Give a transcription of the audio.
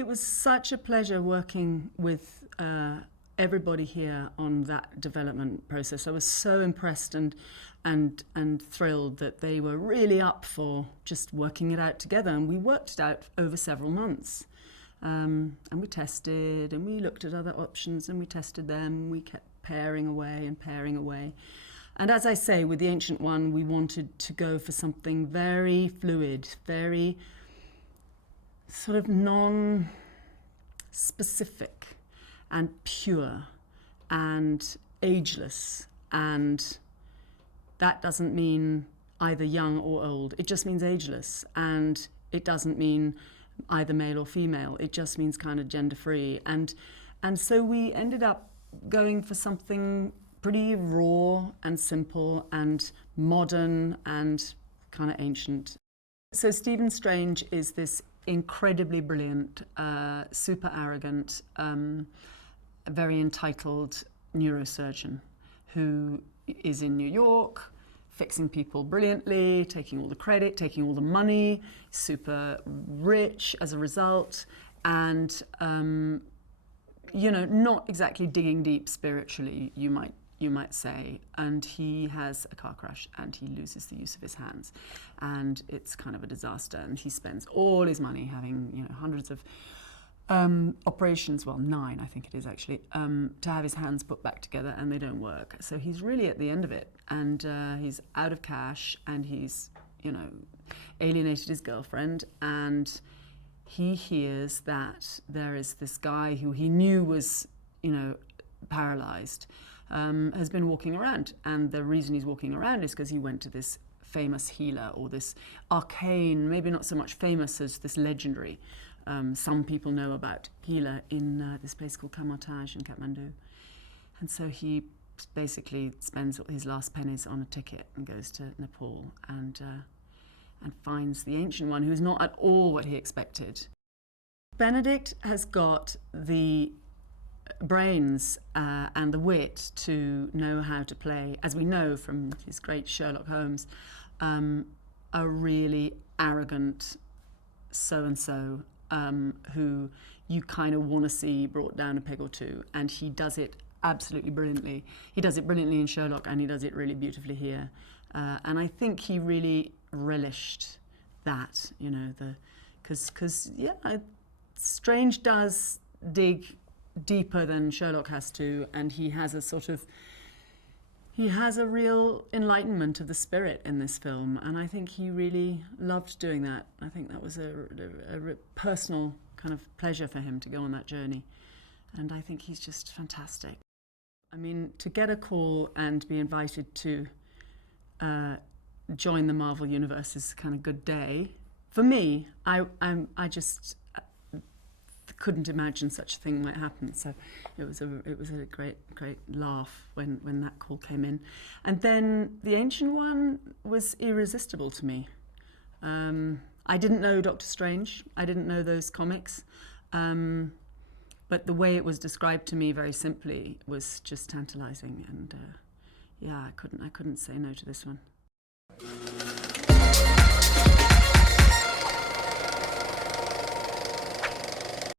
it was such a pleasure working with everybody here on that development process. I was so impressed and thrilled that they were really up for just working it out together, and we worked it out over several months. And we tested, and we looked at other options, and we tested them. We kept pairing away and pairing away. And as I say, with the Ancient One, we wanted to go for something very fluid, very sort of non-specific and pure and ageless. And that doesn't mean either young or old. It just means ageless. And it doesn't mean either male or female. It just means kind of gender-free. And so we ended up going for something pretty raw and simple and modern and kind of ancient. So Stephen Strange is this incredibly brilliant, super arrogant, very entitled neurosurgeon who is in New York, fixing people brilliantly, taking all the credit, taking all the money, super rich as a result, and not exactly digging deep spiritually, you might say. And he has a car crash and he loses the use of his hands, and it's kind of a disaster. And he spends all his money having hundreds of operations, well 9 I think it is actually, to have his hands put back together, and they don't work. So he's really at the end of it, and he's out of cash, and he's alienated his girlfriend, and he hears that there is this guy who he knew was paralyzed, has been walking around, and the reason he's walking around is because he went to this famous healer, or this arcane, maybe not so much famous as this legendary. Some people know about healer in this place called Kamartaj in Kathmandu. And so he basically spends his last pennies on a ticket and goes to Nepal and finds the Ancient One, who's not at all what he expected. Benedict has got the brains and the wit to know how to play, as we know from his great Sherlock Holmes, a really arrogant so-and-so who you kind of want to see brought down a peg or two, and he does it absolutely brilliantly. He does it brilliantly in Sherlock, and he does it really beautifully here. And I think he really relished that, because Strange does dig deeper than Sherlock has to, and he has a real enlightenment of the spirit in this film, and I think he really loved doing that. I think that was a personal kind of pleasure for him to go on that journey, and I think he's just fantastic. I mean, to get a call and be invited to join the Marvel Universe is a kind of good day. For me, I just couldn't imagine such a thing might happen. So it was a great laugh when that call came in. And then the Ancient One was irresistible to me. I didn't know Doctor Strange. I didn't know those comics. But the way it was described to me very simply was just tantalizing. And I couldn't say no to this one.